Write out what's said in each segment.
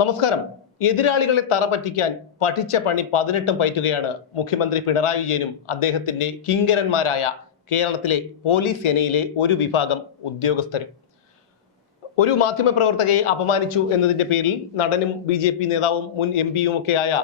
നമസ്കാരം. എതിരാളികളെ തറപറ്റിക്കാൻ പഠിച്ച പണി 18 പയറ്റുകയാണ് മുഖ്യമന്ത്രി പിണറായി വിജയനും അദ്ദേഹത്തിന്റെ കിങ്കരന്മാരായ കേരളത്തിലെ പോലീസ് സേനയിലെ ഒരു വിഭാഗം ഉദ്യോഗസ്ഥരും. ഒരു മാധ്യമപ്രവർത്തകയെ അപമാനിച്ചു എന്നതിന്റെ പേരിൽ നടനും BJP നേതാവും മുൻ MP-യും ഒക്കെയായ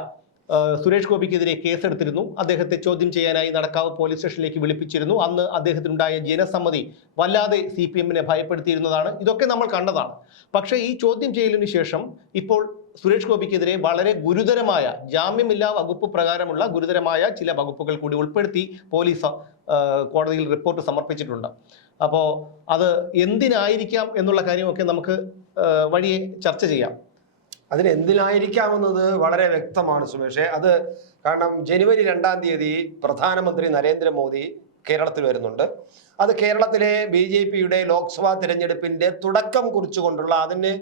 സുരേഷ് ഗോപിക്കെതിരെ കേസെടുത്തിരുന്നു. അദ്ദേഹത്തെ ചോദ്യം ചെയ്യാനായി നടക്കാവ് പോലീസ് സ്റ്റേഷനിലേക്ക് വിളിപ്പിച്ചിരുന്നു. അന്ന് അദ്ദേഹത്തിനുണ്ടായ ജനസമ്മതി വല്ലാതെ CPM-നെ ഭയപ്പെടുത്തിയിരുന്നതാണ്. ഇതൊക്കെ നമ്മൾ കണ്ടതാണ്. പക്ഷേ ഈ ചോദ്യം ചെയ്യലിന് ശേഷം ഇപ്പോൾ സുരേഷ് ഗോപിക്കെതിരെ വളരെ ഗുരുതരമായ ജാമ്യമില്ലാ വകുപ്പ് പ്രകാരമുള്ള ഗുരുതരമായ ചില വകുപ്പുകൾ കൂടി ഉൾപ്പെടുത്തി പോലീസ് കോടതിയിൽ റിപ്പോർട്ട് സമർപ്പിച്ചിട്ടുണ്ട്. അപ്പോൾ അത് എന്തിനായിരിക്കാം എന്നുള്ള കാര്യമൊക്കെ നമുക്ക് വഴിയെ ചർച്ച ചെയ്യാം. അതിന് എന്തിനായിരിക്കാമെന്നത് വളരെ വ്യക്തമാണ് സുമേഷേ. അത് കാരണം ജനുവരി 2-ാം തീയതി പ്രധാനമന്ത്രി നരേന്ദ്രമോദി കേരളത്തിൽ വരുന്നുണ്ട്. അത് കേരളത്തിലെ BJP-യുടെ ലോക്സഭാ തിരഞ്ഞെടുപ്പിന്റെ തുടക്കം കുറിച്ചുകൊണ്ടുള്ള അതിന്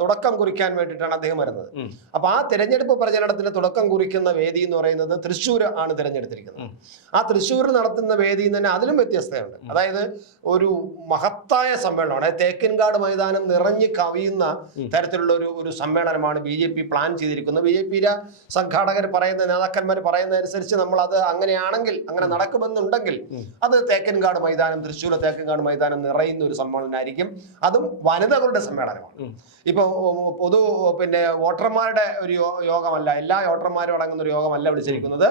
തുടക്കം കുറിക്കാൻ വേണ്ടിയിട്ടാണ് അദ്ദേഹം വരുന്നത്. അപ്പൊ ആ തിരഞ്ഞെടുപ്പ് പ്രചരണത്തിന് തുടക്കം കുറിക്കുന്ന വേദി എന്ന് പറയുന്നത് തൃശ്ശൂർ ആണ് തിരഞ്ഞെടുത്തിരിക്കുന്നത്. ആ തൃശ്ശൂർ നടത്തുന്ന വേദിയിൽ തന്നെ അതിലും വ്യത്യസ്തമുണ്ട്. അതായത് ഒരു മഹത്തായ സമ്മേളനമാണ്. തേക്കിൻകാട് മൈതാനം നിറഞ്ഞു കവിയുന്ന തരത്തിലുള്ള ഒരു സമ്മേളനമാണ് BJP പ്ലാൻ ചെയ്തിരിക്കുന്നത്. BJP-യുടെ സംഘാടകർ പറയുന്ന നേതാക്കന്മാർ പറയുന്നതനുസരിച്ച് നമ്മൾ അത് അങ്ങനെയാണെങ്കിൽ അങ്ങനെ നടക്കുമെന്നുണ്ടെങ്കിൽ അത് തേക്കിൻകാട് മൈതാനം തൃശ്ശൂർ തേക്കിൻകാട് മൈതാനം നിറയുന്ന ഒരു സമ്മേളനമായിരിക്കും. അതും വനിതകളുടെ സമ്മേളനമാണ്. ഇപ്പൊ വോട്ടർമാരുടെ ഒരു യോഗമല്ല, എല്ലാ വോട്ടർമാരും അടങ്ങുന്ന ഒരു യോഗമല്ല വിളിച്ചിരിക്കുന്നത്.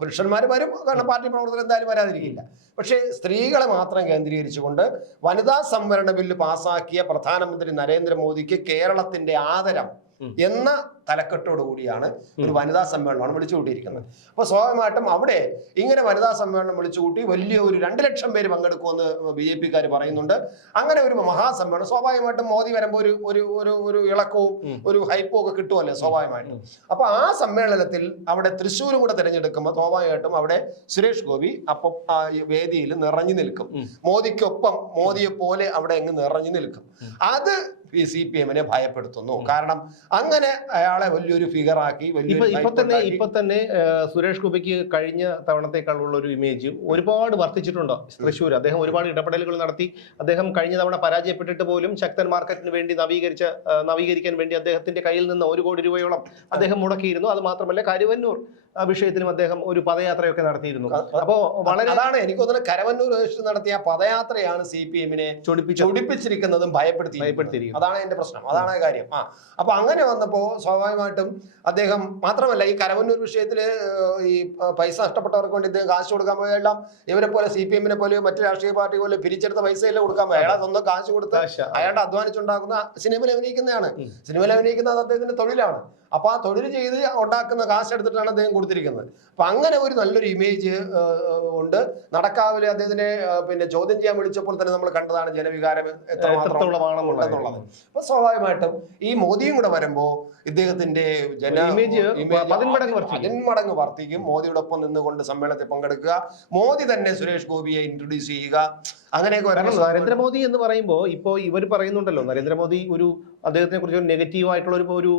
പുരുഷന്മാർ വരും, കാരണം പാർട്ടി പ്രവർത്തകർ എന്തായാലും വരാതിരിക്കില്ല. പക്ഷേ സ്ത്രീകളെ മാത്രം കേന്ദ്രീകരിച്ചുകൊണ്ട് വനിതാ സംവരണ ബില്ല് പാസാക്കിയ പ്രധാനമന്ത്രി നരേന്ദ്രമോദിക്ക് കേരളത്തിന്റെ ആദരം എന്ന തലക്കെട്ടോടു കൂടിയാണ് ഒരു വനിതാ സമ്മേളനമാണ് വിളിച്ചു കൂട്ടിയിരിക്കുന്നത്. അപ്പൊ സ്വാഭാവികമായിട്ടും അവിടെ ഇങ്ങനെ വനിതാ സമ്മേളനം വിളിച്ചു കൂട്ടി വലിയ ഒരു 2 ലക്ഷം പേര് പങ്കെടുക്കുമെന്ന് BJP-ക്കാർ പറയുന്നുണ്ട്. അങ്ങനെ ഒരു മഹാസമ്മേളനം സ്വാഭാവികമായിട്ടും മോദി വരുമ്പോൾ ഒരു ഇളക്കവും ഒരു ഹൈപ്പും ഒക്കെ കിട്ടുമല്ലോ സ്വാഭാവികമായിട്ടും. അപ്പൊ ആ സമ്മേളനത്തിൽ അവിടെ തൃശ്ശൂരും കൂടെ തിരഞ്ഞെടുക്കുമ്പോൾ സ്വാഭാവികമായിട്ടും അവിടെ സുരേഷ് ഗോപി അപ്പൊ വേദിയിൽ നിറഞ്ഞു നിൽക്കും. മോദിക്കൊപ്പം, മോദിയെ പോലെ അവിടെ അങ്ങ് നിറഞ്ഞു നിൽക്കും. അത് CPM-നെ ഭയപ്പെടുത്തുന്നു. കാരണം അങ്ങനെ അയാളെ വലിയൊരു ഫിഗറാക്കി ഇപ്പൊ തന്നെ സുരേഷ് ഗോപിക്ക് കഴിഞ്ഞ തവണത്തേക്കാളുള്ള ഒരു ഇമേജ് ഒരുപാട് വർദ്ധിച്ചിട്ടുണ്ട് തൃശ്ശൂർ. അദ്ദേഹം ഒരുപാട് ഇടപെടലുകൾ നടത്തി. അദ്ദേഹം കഴിഞ്ഞ തവണ പരാജയപ്പെട്ടിട്ട് പോലും ശക്തൻ മാർക്കറ്റിന് വേണ്ടി നവീകരിക്കാൻ വേണ്ടി അദ്ദേഹത്തിന്റെ കയ്യിൽ നിന്ന് 1 കോടി രൂപയോളം അദ്ദേഹം മുടക്കിയിരുന്നു. അത് മാത്രമല്ല കരുവന്നൂർ വിഷയത്തിലും അദ്ദേഹം ഒരു പദയാത്രയൊക്കെ നടത്തിയിരുന്നു. അപ്പോ വളരെ അതാണ് എനിക്ക് തോന്നുന്നത്, കരവന്നൂർ നടത്തിയ പദയാത്രയാണ് CPM-നെ ചൊടിപ്പിച്ചിരിക്കുന്നതും ഭയപ്പെടുത്തിയിരിക്കുന്നത്. അതാണ് എന്റെ പ്രശ്നം, അതാണ് കാര്യം. അപ്പൊ അങ്ങനെ വന്നപ്പോ സ്വാഭാവികമായിട്ടും അദ്ദേഹം മാത്രമല്ല, ഈ കരവന്നൂർ വിഷയത്തില് ഈ പൈസ നഷ്ടപ്പെട്ടവർക്ക് വേണ്ടി ഇദ്ദേഹം കാശ് കൊടുക്കാൻ പോയെല്ലാം ഇവരെ പോലെ CPM-നെ പോലെ മറ്റു രാഷ്ട്രീയ പാർട്ടി പോലെ പിരിച്ചെടുത്ത പൈസയല്ലേ കൊടുക്കാൻ പോയി. അയാളെ സ്വന്തം കാശ് കൊടുത്ത് അയാളുടെ അധ്വാനിച്ചുണ്ടാക്കുന്ന സിനിമയിൽ അഭിനയിക്കുന്നതാണ്. സിനിമയിൽ അഭിനയിക്കുന്നത് അദ്ദേഹത്തിന്റെ തൊഴിലാണ്. അപ്പൊ ആ തൊഴിൽ ചെയ്ത് ഉണ്ടാക്കുന്ന കാശ് എടുത്തിട്ടാണ് അദ്ദേഹം കൊടുത്തിരിക്കുന്നത്. അപ്പൊ അങ്ങനെ ഒരു നല്ലൊരു ഇമേജ് ഉണ്ട്. നടക്കാവിലെ അദ്ദേഹത്തിനെ ചോദ്യം ചെയ്യാൻ വിളിച്ചപ്പോൾ തന്നെ നമ്മൾ കണ്ടതാണ് ജനവികാരം എത്രമാത്രമുണ്ടെന്നുള്ളത്. അപ്പൊ സ്വാഭാവികമായിട്ടും ഈ മോദിയും കൂടെ വരുമ്പോ ഇദ്ദേഹത്തിന്റെ ഇമേജ് 10 മടങ്ങ് വർദ്ധിക്കും. മോദിയോടൊപ്പം നിന്നുകൊണ്ട് സമ്മേളനത്തിൽ പങ്കെടുക്കുക, മോദി തന്നെ സുരേഷ് ഗോപിയെ ഇൻട്രൊഡ്യൂസ് ചെയ്യുക, അങ്ങനെയൊക്കെ. നരേന്ദ്രമോദി എന്ന് പറയുമ്പോൾ ഇപ്പോ ഇവർ പറയുന്നുണ്ടല്ലോ, നരേന്ദ്രമോദി അദ്ദേഹത്തിനെ കുറിച്ച് ഒരു നെഗറ്റീവ് ആയിട്ടുള്ള ഒരു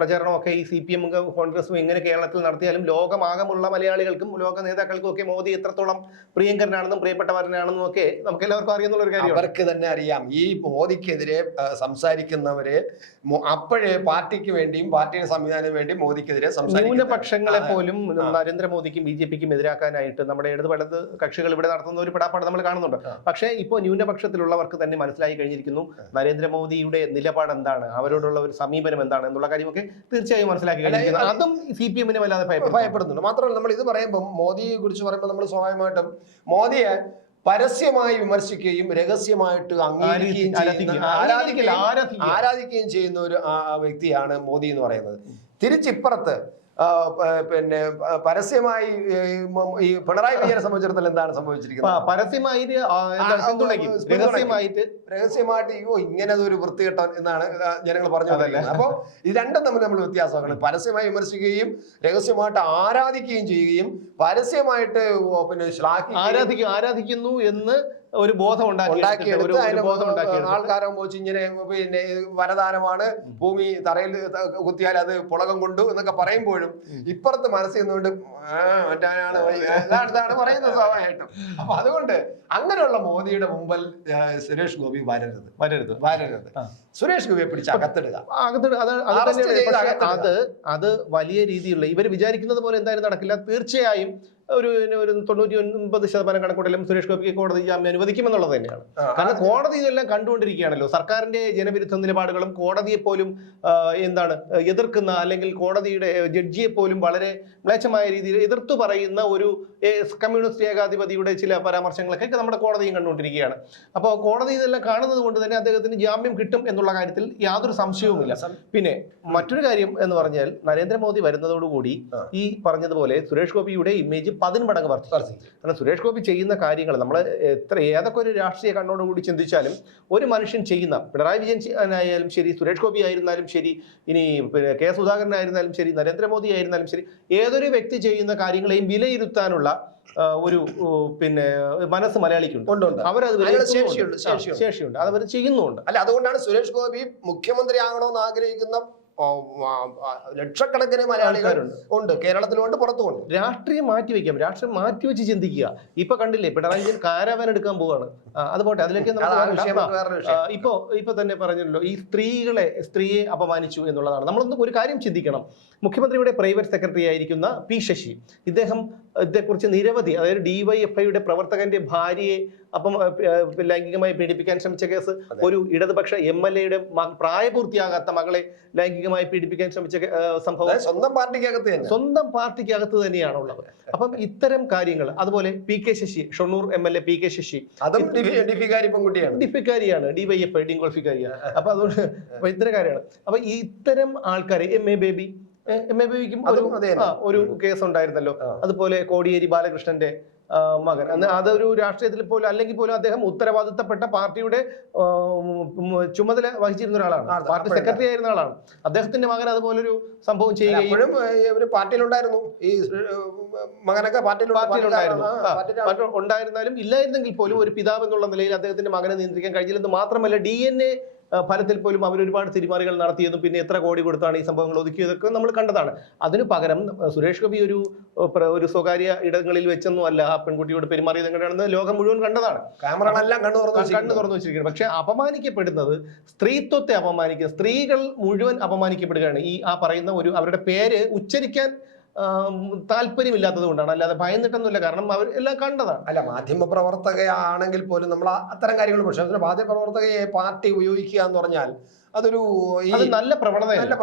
പ്രചരണമൊക്കെ ഈ CPM കോൺഗ്രസും എങ്ങനെ കേരളത്തിൽ നടത്തിയാലും ലോകമാകമുള്ള മലയാളികൾക്കും ലോക നേതാക്കൾക്കും ഒക്കെ മോദി എത്രത്തോളം പ്രിയങ്കരനാണെന്നും പ്രിയപ്പെട്ടവരനാണെന്നും ഒക്കെ നമുക്ക് എല്ലാവർക്കും അറിയുന്നുള്ള ഒരു കാര്യം അവർക്ക് തന്നെ അറിയാം. ഈ മോദിക്കെതിരെ സംസാരിക്കുന്നവര് അപ്പോഴേ പാർട്ടിക്ക് വേണ്ടിയും പാർട്ടിയുടെ സംവിധാനത്തിന് വേണ്ടിയും മോദിക്കെതിരെ ന്യൂനപക്ഷങ്ങളെ പോലും നരേന്ദ്രമോദിക്കും BJP-ക്കും എതിരാക്കാനായിട്ട് നമ്മുടെ വലത് കക്ഷികൾ ഇവിടെ നടത്തുന്ന ഒരു പിടാപ്പാട് നമ്മൾ കാണുന്നുണ്ട്. പക്ഷേ ഇപ്പോൾ ന്യൂനപക്ഷത്തിലുള്ളവർക്ക് തന്നെ മനസ്സിലായി കഴിഞ്ഞിരിക്കുന്നു നരേന്ദ്രമോദിയുടെ നിലപാട് എന്താണ്, അവരോടുള്ള ഒരു സമീപനം എന്താണ് എന്നുള്ള കാര്യമൊക്കെ തീർച്ചയായും മനസ്സിലാക്കി കഴിഞ്ഞിരിക്കുന്നു. അതും CPM-നെ വല്ലാതെ ഭയപ്പെടുന്നുണ്ട്. മാത്രമല്ല, നമ്മൾ ഇത് പറയുമ്പോൾ മോദിയെ കുറിച്ച് പറയുമ്പോൾ നമ്മൾ സ്വാഭാവികമായിട്ടും മോദിയെ പരസ്യമായി വിമർശിക്കുകയും രഹസ്യമായിട്ട് ആരാധിക്കുകയും ചെയ്യുന്ന ഒരു വ്യക്തിയാണ് മോദി എന്ന് പറയുന്നത്. തിരിച്ചിപ്പുറത്ത് പരസ്യമായി ഈ പിണറായി വിജയനെ സംബന്ധിച്ചിടത്തോളം എന്താണ് സംഭവിച്ചിരിക്കുന്നത്? രഹസ്യമായിട്ട് ഇങ്ങനെ ഒരു വൃത്തികെട്ടൻ എന്നാണ് ജനങ്ങൾ പറഞ്ഞുകൊണ്ടിരിക്കുന്നത്. അപ്പൊ ഇത് രണ്ടും തമ്മിൽ നമ്മൾ വ്യത്യാസമാണ്. പരസ്യമായി വിമർശിക്കുകയും രഹസ്യമായിട്ട് ആരാധിക്കുകയും ചെയ്യുകയും പരസ്യമായിട്ട് ആരാധിക്കുന്നു എന്ന് ഒരു ബോധം ഉണ്ടാക്കിയെടുത്ത് ആൾക്കാരെ മോച്ച് ഇങ്ങനെ വരദാനമാണ്, ഭൂമി തറയിൽ കുത്തിയാൽ അത് പുളകം കൊണ്ടു എന്നൊക്കെ പറയുമ്പോഴും ഇപ്പുറത്ത് മനസ്സിൽ നിന്നുകൊണ്ട് ഇതാണ് പറയുന്നത് സ്വാഭാവികമായിട്ടും. അപ്പൊ അതുകൊണ്ട് അങ്ങനെയുള്ള മോദിയുടെ മുമ്പിൽ സുരേഷ് ഗോപി വരരുത്. സുരേഷ് ഗോപിയെ പിടിച്ച് അകത്തിടുക. അത് തന്നെയാണ്. അത് വലിയ രീതിയിലുള്ള ഇവർ വിചാരിക്കുന്നത് പോലെ എന്തായാലും നടക്കില്ല. തീർച്ചയായും ഒരു 99% കണക്കൂട്ടലും സുരേഷ് ഗോപിക്ക് കോടതി ജാമ്യം അനുവദിക്കുമെന്നുള്ളത് തന്നെയാണ്. കാരണം കോടതി ഇതെല്ലാം കണ്ടുകൊണ്ടിരിക്കുകയാണല്ലോ. സർക്കാരിന്റെ ജനവിരുദ്ധ നിലപാടുകളും കോടതിയെ പോലും എതിർക്കുന്ന, അല്ലെങ്കിൽ കോടതിയുടെ ജഡ്ജിയെ പോലും വളരെ മ്ലേച്ഛമായ രീതിയിൽ എതിർത്തു പറയുന്ന ഒരു കമ്മ്യൂണിസ്റ്റ് ഏകാധിപതിയുടെ ചില പരാമർശങ്ങളൊക്കെ നമ്മുടെ കോടതിയും കണ്ടുകൊണ്ടിരിക്കുകയാണ്. അപ്പോൾ കോടതി ഇതെല്ലാം കാണുന്നത് കൊണ്ട് തന്നെ അദ്ദേഹത്തിന് ജാമ്യം കിട്ടും എന്നുള്ള കാര്യത്തിൽ യാതൊരു സംശയവുമില്ല. പിന്നെ മറ്റൊരു കാര്യം എന്ന് പറഞ്ഞാൽ, നരേന്ദ്രമോദി വരുന്നതോടുകൂടി ഈ പറഞ്ഞതുപോലെ സുരേഷ് ഗോപിയുടെ ഇമേജ് 10 മടങ്ങ് വർദ്ധിച്ചു. കാരണം സുരേഷ് ഗോപി ചെയ്യുന്ന കാര്യങ്ങൾ നമ്മൾ ഏതൊക്കെ ഒരു രാഷ്ട്രീയ കണ്ണോടുകൂടി ചിന്തിച്ചാലും ഒരു മനുഷ്യൻ ചെയ്യുന്ന, പിണറായി വിജയൻ ആയാലും ശരി, സുരേഷ് ഗോപി ആയിരുന്നാലും ശരി, ഇനി കെ സുധാകരൻ ആയിരുന്നാലും ശരി, നരേന്ദ്രമോദി ആയിരുന്നാലും ശരി, ഏതൊരു വ്യക്തി ചെയ്യുന്ന കാര്യങ്ങളെയും വിലയിരുത്താനുള്ള ഒരു മനസ്സ് മലയാളിക്കുണ്ട്. അവരത് ശേഷിയുണ്ട്, അതവർ ചെയ്യുന്നുണ്ട്. അല്ല, അതുകൊണ്ടാണ് സുരേഷ് ഗോപി മുഖ്യമന്ത്രി ആകണമെന്ന് ആഗ്രഹിക്കുന്ന ലക്ഷക്കണക്കിന് മലയാളികൾ ഉണ്ട്, കേരളത്തിലുണ്ട്, പുറത്തുമുണ്ട്. രാഷ്ട്രീയം മാറ്റിവെക്കാം, രാഷ്ട്രീയം മാറ്റിവെച്ച് ചിന്തിക്കുക. ഇപ്പൊ കണ്ടില്ലേ, പിണറായി വിജയൻ കാരാവാൻ എടുക്കാൻ പോവാണ്. അതുപോട്ടെ, അതിലേക്ക് ഇപ്പൊ തന്നെ പറഞ്ഞല്ലോ, ഈ സ്ത്രീയെ അപമാനിച്ചു എന്നുള്ളതാണ്. നമ്മളൊന്ന് ഒരു കാര്യം ചിന്തിക്കണം. മുഖ്യമന്ത്രിയുടെ പ്രൈവറ്റ് സെക്രട്ടറി ആയിരിക്കുന്ന പി ശശി, ഇതേക്കുറിച്ച് നിരവധി, അതായത് ഡിവൈഎഫ്ഐയുടെ പ്രവർത്തകന്റെ ഭാര്യയെ ലൈംഗികമായി പീഡിപ്പിക്കാൻ ശ്രമിച്ച കേസ്, ഒരു ഇടതുപക്ഷ MLA-യുടെ പ്രായപൂർത്തിയാകാത്ത മകളെ ലൈംഗികമായി പീഡിപ്പിക്കാൻ ശ്രമിച്ച സംഭവം സ്വന്തം പാർട്ടിക്കകത്ത് തന്നെയാണുള്ളത്. അപ്പം ഇത്തരം കാര്യങ്ങൾ, അതുപോലെ PK Sasi, Shoranur MLA PK Sasi, ഡിഫിക്കാരിയാണ്, ഡിവൈഎഫ്ഐ ഡിങ്കോൾഫിക്കാരിയാണ്. അപ്പൊ അതുകൊണ്ട് ഇത്തരം കാര്യമാണ്. അപ്പൊ ഇത്തരം ആൾക്കാരെ MA ബേബിക്കും ഒരു കേസ് ഉണ്ടായിരുന്നല്ലോ. അതുപോലെ കോടിയേരി ബാലകൃഷ്ണന്റെ മകൻ, അതൊരു രാഷ്ട്രീയത്തിൽ പോലും അല്ലെങ്കിൽ പോലും അദ്ദേഹം ഉത്തരവാദിത്തപ്പെട്ട പാർട്ടിയുടെ ചുമതല വഹിച്ചിരുന്ന ഒരാളാണ്, പാർട്ടി സെക്രട്ടറി ആയിരുന്ന ആളാണ്. അദ്ദേഹത്തിന്റെ മകൻ അതുപോലൊരു സംഭവം ചെയ്യുകയും പാർട്ടിയിലുണ്ടായിരുന്നു, ഈ മകനൊക്കെ ഉണ്ടായിരുന്നാലും ഇല്ലായിരുന്നെങ്കിൽ പോലും ഒരു പിതാവ് എന്നുള്ള നിലയിൽ അദ്ദേഹത്തിന്റെ മകനെ നിയന്ത്രിക്കാൻ കഴിഞ്ഞില്ലെന്ന് മാത്രമല്ല, DNA ഫലത്തിൽ പോലും അവർ ഒരുപാട് തിരിമറികൾ നടത്തിയതും പിന്നെ എത്ര കോടി കൊടുത്താണ് ഈ സംഭവങ്ങൾ ഒതുക്കിയതൊക്കെ നമ്മൾ കണ്ടതാണ്. അതിനു പകരം സുരേഷ് ഗോപി ഒരു സ്വകാര്യ ഇടങ്ങളിൽ വെച്ചൊന്നും അല്ല ആ പെൺകുട്ടിയോട് പെരുമാറിയത് എങ്ങനെയാണെന്ന് ലോകം മുഴുവൻ കണ്ടതാണ്, കണ്ണു തുറന്നു വെച്ചിരിക്കുന്നത്. പക്ഷെ അപമാനിക്കപ്പെടുന്നത് സ്ത്രീത്വത്തെ അപമാനിക്കുക, സ്ത്രീകൾ മുഴുവൻ അപമാനിക്കപ്പെടുകയാണ്. ആ പറയുന്ന അവരുടെ പേര് ഉച്ചരിക്കാൻ താല്പര്യമില്ലാത്തത് കൊണ്ടാണ്, അല്ലാതെ ഭയന്നിട്ടൊന്നുമില്ല. കാരണം അവർ എല്ലാം കണ്ടതാണ്. അല്ല, മാധ്യമ പ്രവർത്തകയാണെങ്കിൽ പോലും നമ്മൾ അത്തരം കാര്യങ്ങൾ, പക്ഷേ മാധ്യമ പ്രവർത്തകയെ പാർട്ടി ഉപയോഗിക്കുക എന്ന് പറഞ്ഞാൽ അതൊരു നല്ല പ്രവണതയല്ല.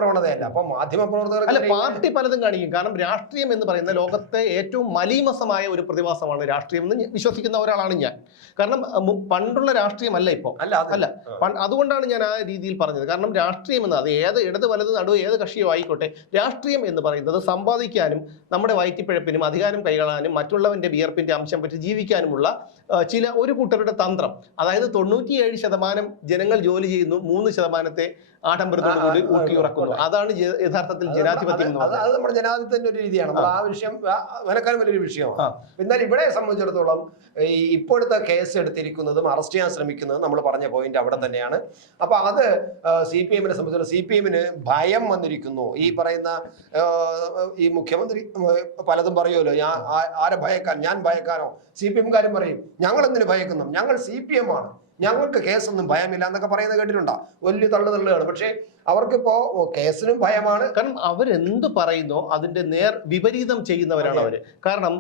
അപ്പൊ മാധ്യമ പ്രവർത്തകർ പാർട്ടി പലതും കാണിക്കും. കാരണം രാഷ്ട്രീയം എന്ന് പറയുന്ന ലോകത്തെ ഏറ്റവും മലീമസമായ ഒരു പ്രതിഭാസമാണ് രാഷ്ട്രീയം എന്ന് വിശ്വസിക്കുന്ന ഒരാളാണ് ഞാൻ. കാരണം പണ്ടുള്ള രാഷ്ട്രീയമല്ല ഇപ്പോൾ, അല്ല. അതുകൊണ്ടാണ് ഞാൻ ആ രീതിയിൽ പറഞ്ഞത്. കാരണം രാഷ്ട്രീയം എന്നത് അത് ഏത് ഇടത് വലത് നടുവ് ഏത് കക്ഷിയോ ആയിക്കോട്ടെ, രാഷ്ട്രീയം എന്ന് പറയുന്നത് സമ്പാദിക്കാനും നമ്മുടെ വയറ്റിപ്പിഴപ്പിനും അധികാരം കൈകാണാനും മറ്റുള്ളവന്റെ വിയർപ്പിന്റെ അംശം പറ്റി ജീവിക്കാനുമുള്ള ഒരു കൂട്ടരുടെ തന്ത്രം. അതായത് 97% ജനങ്ങൾ ജോലി ചെയ്യുന്നു, 3% ആഡംബരത്തോടുകൂടി ഊട്ടിയുറക്കുന്നു. അതാണ് യഥാർത്ഥത്തിൽ ജനാധിപത്യം. അത് നമ്മുടെ ജനാധിപത്യത്തിന്റെ ഒരു രീതിയാണ്. നമ്മൾ ആ വിഷയം വനക്കാനും വലിയൊരു വിഷയമാണ്. എന്നാൽ ഇവിടെ സംബന്ധിച്ചിടത്തോളം ഇപ്പോഴത്തെ കേസ് എടുത്തിരിക്കുന്നതും അറസ്റ്റ് ചെയ്യാൻ ശ്രമിക്കുന്നതും നമ്മൾ പറഞ്ഞ പോയിന്റ് അവിടെ തന്നെയാണ്. അപ്പൊ അത് CPM-നെ സംബന്ധിച്ചിടത്തോളം CPM-ന് ഭയം വന്നിരിക്കുന്നു. ഈ പറയുന്ന ഈ മുഖ്യമന്ത്രി പലതും പറയുമല്ലോ, ആരെ ഭയക്കാൻ, ഞാൻ ഭയക്കാനോ? CPM-കാരും പറയും, ഞങ്ങൾ എന്തിനു ഭയക്കുന്നു, ഞങ്ങൾ CPM ആണ്, ഞങ്ങൾക്ക് കേസൊന്നും ഭയമില്ല എന്നൊക്കെ പറയുന്നത് കേട്ടിട്ടുണ്ടോ? വലിയ തള്ളുകയാണ്. പക്ഷേ അവർക്കിപ്പോ കേസിനും ഭയമാണ്. കാരണം അവരെന്ത് പറയുന്നോ അതിന്റെ വിപരീതം ചെയ്യുന്നവരാണ് അവര്. കാരണം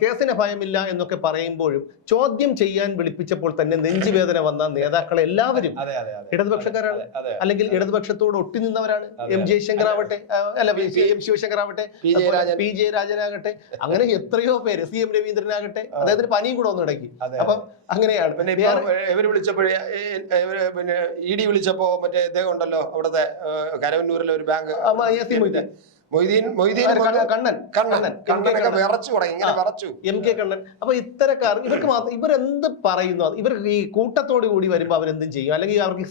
കേസിന് ഭയമില്ല എന്നൊക്കെ പറയുമ്പോഴും ചോദ്യം ചെയ്യാൻ വിളിപ്പിച്ചപ്പോൾ തന്നെ നെഞ്ചുവേദന വന്ന നേതാക്കളെ എല്ലാവരും ഇടതുപക്ഷക്കാരാണ്, അല്ലെങ്കിൽ ഇടതുപക്ഷത്തോട് ഒട്ടി നിന്നവരാണ്. M ജയശങ്കർ ആവട്ടെ, അല്ല M ശിവശങ്കർ ആവട്ടെ, PJ രാജനാകട്ടെ, അങ്ങനെ എത്രയോ പേര്, CM രവീന്ദ്രനാകട്ടെ, അദ്ദേഹത്തിന് പനിയും കൂടെ ഒന്നും ഇടയ്ക്ക്. അപ്പം അങ്ങനെയാണ്. പിന്നെ ഇവര് വിളിച്ചപ്പോഴേ, പിന്നെ ED വിളിച്ചപ്പോ മറ്റേ ഇദ്ദേഹം ഉണ്ടല്ലോ, അവിടുത്തെ കരവന്നൂരിലെ ഒരു ബാങ്ക് MK കണ്ണൻ. അപ്പൊ ഇത്തരക്കാർ ഇവരെന്ത് പറയുന്നു, ഇവർ ഈ കൂട്ടത്തോടു കൂടി വരുമ്പോൾ അവരെന്തും ചെയ്യും. അല്ലെങ്കിൽ അവർക്ക്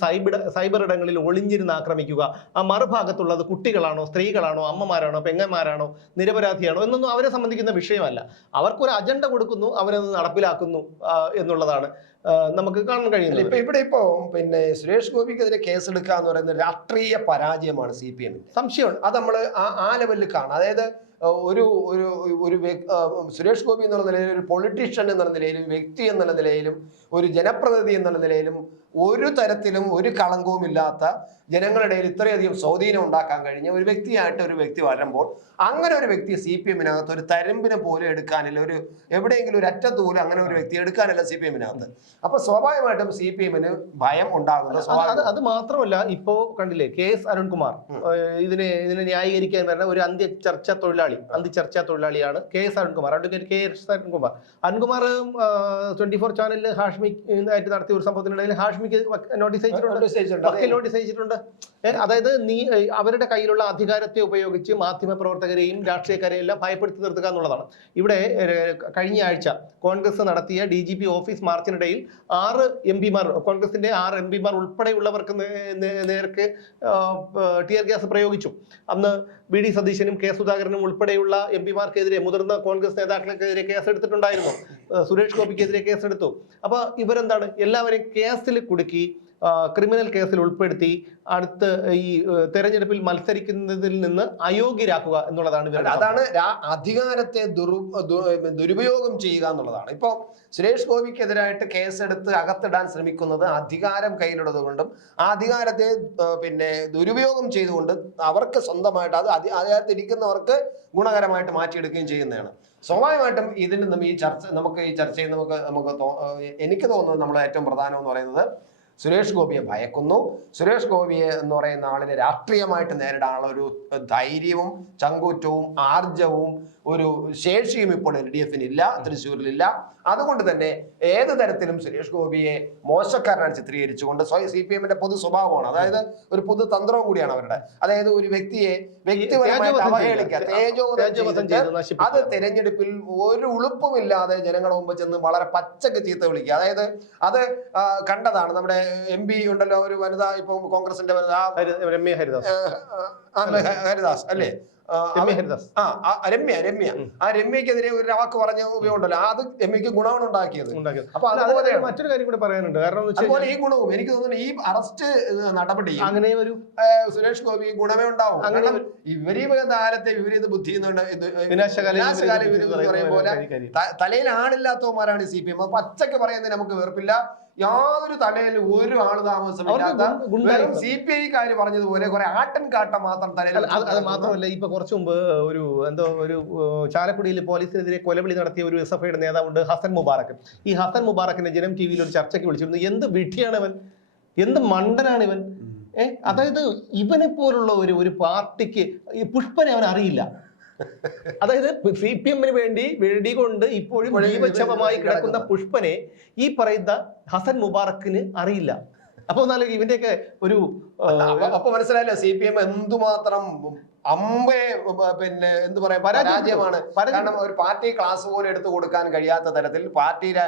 സൈബർ ഇടങ്ങളിൽ ഒളിഞ്ഞിരുന്ന് ആക്രമിക്കുക. ആ മറുഭാഗത്തുള്ളത് കുട്ടികളാണോ, സ്ത്രീകളാണോ, അമ്മമാരാണോ, പെങ്ങന്മാരാണോ, നിരപരാധിയാണോ എന്നൊന്നും അവരെ സംബന്ധിക്കുന്ന വിഷയമല്ല. അവർക്കൊരു അജണ്ട കൊടുക്കുന്നു, അവരത് നടപ്പിലാക്കുന്നു എന്നുള്ളതാണ് നമുക്ക് കാണാൻ കഴിയുന്നത്. ഇവിടെ പിന്നെ സുരേഷ് ഗോപിക്കെതിരെ കേസെടുക്കുക എന്ന് പറയുന്നത് രാഷ്ട്രീയ പരാജയമാണ് CPM. സംശയമുണ്ട്. അത് നമ്മൾ ആ ലെവലിൽ കാണാം. അതായത് ഒരു ഒരു ഒരു സുരേഷ് ഗോപി എന്നുള്ള നിലയിൽ, ഒരു പൊളിറ്റീഷ്യൻ എന്നുള്ള നിലയിലും, വ്യക്തി എന്നുള്ള നിലയിലും, ഒരു ജനപ്രതിനിധി എന്നുള്ള നിലയിലും ഒരു തരത്തിലും ഒരു കളങ്കവും ഇല്ലാത്ത ജനങ്ങളുടെ ഇടയിൽ ഇത്രയധികം സ്വാധീനം ഉണ്ടാക്കാൻ കഴിഞ്ഞ ഒരു വ്യക്തിയായിട്ട് ഒരു വ്യക്തി വരുമ്പോൾ, അങ്ങനെ ഒരു വ്യക്തി CPM-നകത്ത് ഒരു തരമ്പിനെ പോലും എടുക്കാനില്ല, ഒരു എവിടെയെങ്കിലും ഒരു അറ്റത്ത് പോലും അങ്ങനെ ഒരു വ്യക്തി എടുക്കാനില്ല CPM-നകത്ത്. അപ്പൊ സ്വാഭാവികമായിട്ടും CPM-ന് ഭയം ഉണ്ടാകുന്നത്. അത് മാത്രമല്ല, ഇപ്പോ കണ്ടില്ലേ KS അരുൺകുമാർ ഇതിനെ ന്യായീകരിക്കാൻ വരുന്ന ഒരു അന്ത്യചർച്ചാ തൊഴിലാളിയാണ് KS Arunkumar, advocate KS Arunkumar. 24 ചാനലിൽ ഹാഷ്മിക്ക് നടത്തിയ ഒരു സംഭവത്തിനിടയിൽ ഹാഷ്മിക്ക് നോട്ടീസ് അയച്ചിട്ടുണ്ട്. അതായത് അവരുടെ കയ്യിലുള്ള അധികാരത്തെ ഉപയോഗിച്ച് മാധ്യമപ്രവർത്തകരെയും രാഷ്ട്രീയക്കാരെയും എല്ലാം ഭയപ്പെടുത്തി നിർത്തുക എന്നുള്ളതാണ്. ഇവിടെ കഴിഞ്ഞ ആഴ്ച കോൺഗ്രസ് നടത്തിയ DGP ഓഫീസ് മാർച്ചിനിടയിൽ 6 MP-മാർ, കോൺഗ്രസിന്റെ 6 MP-മാർ ഉൾപ്പെടെയുള്ളവർക്ക് നേർക്ക് ടിയർ ഗ്യാസ് പ്രയോഗിച്ചു. അന്ന് BD സതീശനും K സുധാകരനും ഉൾപ്പെടെയുള്ള MP-മാർക്കെതിരെ, മുതിർന്ന കോൺഗ്രസ് നേതാക്കൾക്കെതിരെ കേസെടുത്തിട്ടുണ്ടായിരുന്നു. സുരേഷ് ഗോപിക്കെതിരെ കേസെടുത്തു. അപ്പൊ ഇവരെന്താണ്, എല്ലാവരെയും കേസിൽ കുടുക്കി, ക്രിമിനൽ കേസിൽ ഉൾപ്പെടുത്തി അടുത്ത് ഈ തെരഞ്ഞെടുപ്പിൽ മത്സരിക്കുന്നതിൽ നിന്ന് അയോഗ്യരാക്കുക എന്നുള്ളതാണ്. അതാണ് അധികാരത്തെ ദുരുപയോഗം ചെയ്യുക എന്നുള്ളതാണ്. ഇപ്പൊ സുരേഷ് ഗോപിക്കെതിരായിട്ട് കേസെടുത്ത് അകത്തിടാൻ ശ്രമിക്കുന്നത് അധികാരം കയ്യിലുള്ളത് കൊണ്ടും ആ അധികാരത്തെ ദുരുപയോഗം ചെയ്തുകൊണ്ട് അവർക്ക് സ്വന്തമായിട്ട് അത് അധികാരത്തിൽ ഇരിക്കുന്നവർക്ക് ഗുണകരമായിട്ട് മാറ്റിയെടുക്കുകയും ചെയ്യുന്നതാണ്. സ്വാഭാവികമായിട്ടും ഇതിൽ നിന്നും ഈ ചർച്ചയിൽ എനിക്ക് തോന്നുന്നത് നമ്മളെ ഏറ്റവും പ്രധാനം എന്ന് പറയുന്നത് സുരേഷ് ഗോപിയെ ഭയക്കുന്നു. സുരേഷ് ഗോപിയെ എന്ന് പറയുന്ന ആളിനെ രാഷ്ട്രീയമായിട്ട് നേരിടാനുള്ള ഒരു ധൈര്യവും ചങ്കൂറ്റവും ആർജവും ഒരു ശേഷിയും ഇപ്പോൾ LDF-ന് ഇല്ല, തൃശ്ശൂരിലില്ല. അതുകൊണ്ട് തന്നെ ഏത് തരത്തിലും സുരേഷ് ഗോപിയെ മോശക്കാരനാണ് ചിത്രീകരിച്ചുകൊണ്ട് CPM-ന്റെ പൊതു സ്വഭാവമാണ്, അതായത് ഒരു പൊതു തന്ത്രവും കൂടിയാണ് അവരുടെ. അതായത് ഒരു വ്യക്തിയെ വ്യക്തിപരമായിട്ട് അവഹേളിക്കുക, അത് തെരഞ്ഞെടുപ്പിൽ ഒരു ഉളുപ്പുമില്ലാതെ ജനങ്ങളുടെ മുമ്പ് ചെന്ന് വളരെ പച്ചക്ക് ചീത്ത വിളിക്കുക. അതായത് അത് കണ്ടതാണ്. നമ്മുടെ MP ഉണ്ടല്ലോ, ഒരു വനിത, ഇപ്പൊ കോൺഗ്രസിന്റെ വനിത ഹരിദാസ് അല്ലേ, രമ്യ. ആ രമ്യക്കെതിരെ ഒരു വാക്ക് പറഞ്ഞ ഉപയോഗമുണ്ടല്ലോ, അത് രമ്യക്ക് ഗുണമാണ് ഉണ്ടാക്കിയത്. അപ്പൊ അതുപോലെ മറ്റൊരു കാര്യം കൂടെ പറയാനുണ്ട്. കാരണം അതുപോലെ ഈ ഗുണവും എനിക്ക് തോന്നുന്നു ഈ അറസ്റ്റ് നടപടി അങ്ങനെ ഒരു സുരേഷ് ഗോപി ഗുണമേ ഉണ്ടാവും. കാരണം ഇവരീ കാലത്തെ വിപരീത ബുദ്ധി വിനാശകാല വിപരീതം പറയും പോലെ തലയിൽ ആളില്ലാത്തവന്മാരാണ് CPM. പച്ചക്ക് പറയുന്നതിന് നമുക്ക് വെറുപ്പില്ല. യാതൊരു തലയിൽ ഒരു ആള് താമസമില്ലാത്ത CPI-ക്കാര് പറഞ്ഞതുപോലെ കുറെ ആട്ടൻ കാട്ടം മാത്രം തലയിൽ. അത് മാത്രമല്ല, ഇപ്പൊ കുറച്ചു മുമ്പ് ഒരു ചാലക്കുടിയിൽ പോലീസിനെതിരെ കൊലവിളി നടത്തിയ ഒരു SFIയുടെ നേതാവുണ്ട്, ഹസൻ മുബാറക്. ഈ ഹസൻ മുബാറക്കിനെ ജനം TV-യിൽ ഒരു ചർച്ചയ്ക്ക് വിളിച്ചിരുന്നു. എന്ത് വിഡ്ഢിയാണ് ഇവൻ, എന്ത് മണ്ടനാണ് ഇവൻ. അതായത് ഇവനെ പോലുള്ള ഒരു പാർട്ടിക്ക് ഈ പുഷ്പനെ അവൻ അറിയില്ല. അതായത് CPM-ന് വേണ്ടി വെടികൊണ്ട് ഇപ്പോഴും ജീവച്ഛവമായി കിടക്കുന്ന പുഷ്പനെ ഈ പറയുന്ന ഹസൻ മുബാറക്കിന് അറിയില്ല. അപ്പൊ എന്നാലും ഇവന്റെയൊക്കെ ഒരു അപ്പൊ മനസ്സിലായില്ല CPM എന്തുമാത്രം എന്ത് പറയാ പരാജയമാണ്. കാരണം ഒരു പാർട്ടി ക്ലാസ് പോലും എടുത്തു കൊടുക്കാൻ കഴിയാത്ത തരത്തിൽ, പാർട്ടിയുടെ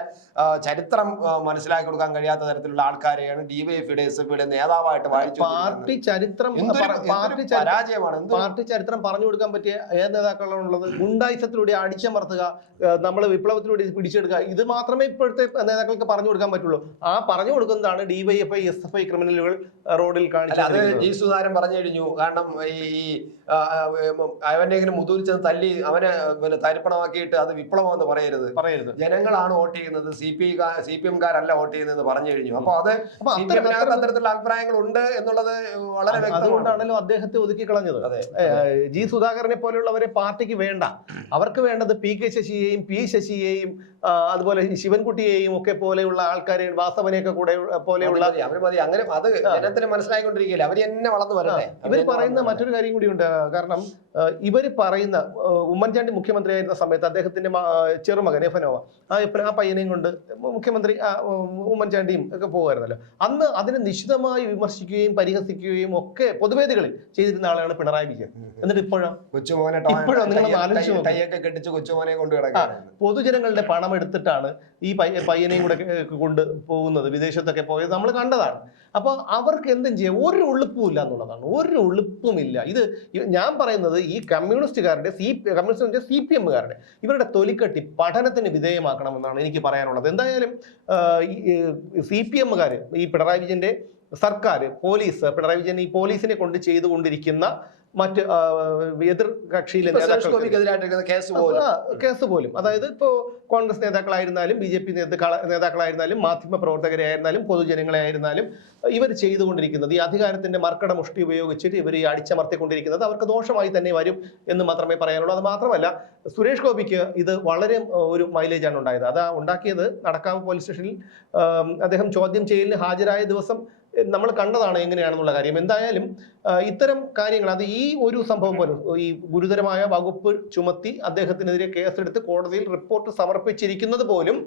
ചരിത്രം മനസ്സിലാക്കി കൊടുക്കാൻ കഴിയാത്ത തരത്തിലുള്ള ആൾക്കാരെയാണ് DYFയുടെ SFIയുടെ നേതാവായിട്ട് വാഴിച്ചു. പാർട്ടി ചരിത്രം പരാജയമാണ്. പാർട്ടി ചരിത്രം പറഞ്ഞു കൊടുക്കാൻ പറ്റിയ ഏത് നേതാക്കളാണ് ഉള്ളത്? ഗുണ്ടായുസത്തിലൂടെ അടിച്ചമർത്തുക, നമ്മൾ വിപ്ലവത്തിലൂടെ പിടിച്ചെടുക്കുക, ഇത് മാത്രമേ ഇപ്പോഴത്തെ നേതാക്കൾക്ക് പറഞ്ഞു കൊടുക്കാൻ പറ്റുള്ളൂ. ആ പറഞ്ഞു കൊടുക്കുന്നതാണ് DYFI SFI ക്രിമിനലുകൾ റോഡിൽ കാണിച്ചത്. അത് G സുധാകരൻ പറഞ്ഞു കഴിഞ്ഞു. കാരണം ഈ അവന്റെ ഇങ്ങനെ മുതൂരി ചെന്ന് തല്ലി അവനെ തരിപ്പണമാക്കിയിട്ട് അത് വിപ്ലവം എന്ന് പറയരുത്. ജനങ്ങളാണ് വോട്ട് ചെയ്യുന്നത്, CPM-കാരല്ല വോട്ട് ചെയ്യുന്നത് പറഞ്ഞു കഴിഞ്ഞു. അപ്പൊ അത് അത്തരത്തിലുള്ള അഭിപ്രായങ്ങൾ ഉണ്ട് എന്നുള്ളത് വളരെ വ്യക്തമാണ്. അതുകൊണ്ടാണല്ലോ അദ്ദേഹത്തെ ഒതുക്കി കളഞ്ഞത്. G സുധാകരനെ പോലെയുള്ളവരെ പാർട്ടിക്ക് വേണ്ട. അവർക്ക് വേണ്ടത് PK ശശിയെയും P ശശിയെയും അതുപോലെ ശിവൻകുട്ടിയെയും ഒക്കെ പോലെയുള്ള ആൾക്കാരെ, വാസവനെയൊക്കെ കൂടെ പോലെയുള്ള അങ്ങനെ അത് ജനത്തിന് മനസ്സിലായിക്കൊണ്ടിരിക്കില്ല. അവര് തന്നെ വളർന്നു വരട്ടെ. ഇവർ പറയുന്ന മറ്റൊരു കാര്യം കൂടിയുണ്ട്. കാരണം ഇവർ പറയുന്ന ഉമ്മൻചാണ്ടി മുഖ്യമന്ത്രിയായിരുന്ന സമയത്ത് അദ്ദേഹത്തിന്റെ ചെറുമകൻ എഫനോവ, ആ പയ്യനെയും കൊണ്ട് മുഖ്യമന്ത്രി ഉമ്മൻചാണ്ടിയും ഒക്കെ പോകുമായിരുന്നല്ലോ. അന്ന് അതിനെ നിശിതമായി വിമർശിക്കുകയും പരിഹസിക്കുകയും ഒക്കെ പൊതുവേദികളിൽ ചെയ്തിരുന്ന ആളാണ് പിണറായി വിജയൻ. എന്നിട്ട് ഇപ്പോഴും നിങ്ങൾ ആലോചിച്ച് പൊതുജനങ്ങളുടെ പണം എടുത്തിട്ടാണ് ഈ പയ്യനെയും കൂടെ കൊണ്ട് പോകുന്നത്, വിദേശത്തൊക്കെ പോയത് നമ്മൾ കണ്ടതാണ്. അപ്പൊ അവർക്ക് എന്തും ചെയ്യാം, ഒരു ഉളുപ്പുമില്ല എന്നുള്ളതാണ്. ഒരു ഉളുപ്പുമില്ല. ഇത് ഞാൻ പറയുന്നത് ഈ കമ്മ്യൂണിസ്റ്റുകാരുടെ CPM-കാരുടെ ഇവരുടെ തൊലിക്കട്ടി പഠനത്തിന് വിധേയമാക്കണമെന്നാണ് എനിക്ക് പറയാനുള്ളത്. എന്തായാലും CPM-കാര്, ഈ പിണറായി വിജയന്റെ സർക്കാർ, പോലീസ്, പിണറായി വിജയൻ ഈ പോലീസിനെ കൊണ്ട് ചെയ്തുകൊണ്ടിരിക്കുന്ന മറ്റ് എതിർ കക്ഷിയിലെ സുരേഷ് ഗോപിക്കെതിരായിട്ടിരിക്കുന്ന കേസ് പോലും, അതായത് ഇപ്പോൾ കോൺഗ്രസ് നേതാക്കളായിരുന്നാലും BJP നേതാക്കളായിരുന്നാലും മാധ്യമ പ്രവർത്തകരെ ആയിരുന്നാലും പൊതുജനങ്ങളെ ആയിരുന്നാലും ഇവർ ചെയ്തുകൊണ്ടിരിക്കുന്നത് ഈ അധികാരത്തിന്റെ മർക്കട മുഷ്ടി ഉപയോഗിച്ചിട്ട് ഇവർ ഈ അടിച്ചമർത്തിക്കൊണ്ടിരിക്കുന്നത് അവർക്ക് ദോഷമായി തന്നെ വരും എന്ന് മാത്രമേ പറയാനുള്ളൂ. അത് മാത്രമല്ല സുരേഷ് ഗോപിക്ക് ഇത് വളരെ ഒരു മൈലേജ് ആണ് ഉണ്ടായത്. അത് ഉണ്ടാക്കിയത് നടക്കാവ് പോലീസ് സ്റ്റേഷനിൽ അദ്ദേഹം ചോദ്യം ചെയ്യലിന് ഹാജരായ ദിവസം നമ്മൾ കണ്ടതാണ് എങ്ങനെയാണെന്നുള്ള കാര്യം. എന്തായാലും ഇത്തരം കാര്യങ്ങൾ, അത് ഈ ഒരു സംഭവം പോലും, ഈ ഗുരുതരമായ വകുപ്പ് ചുമത്തി അദ്ദേഹത്തിനെതിരെ കേസെടുത്ത് കോടതിയിൽ റിപ്പോർട്ട് സമർപ്പിച്ചിരിക്കുന്നത് പോലും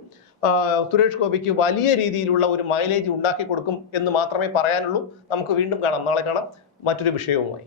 സുരേഷ് ഗോപിക്ക് വലിയ രീതിയിലുള്ള ഒരു മൈലേജ് ഉണ്ടാക്കി കൊടുക്കും എന്ന് മാത്രമേ പറയാനുള്ളൂ. നമുക്ക് വീണ്ടും കാണാം, നാളെ കാണാം മറ്റൊരു വിഷയവുമായി.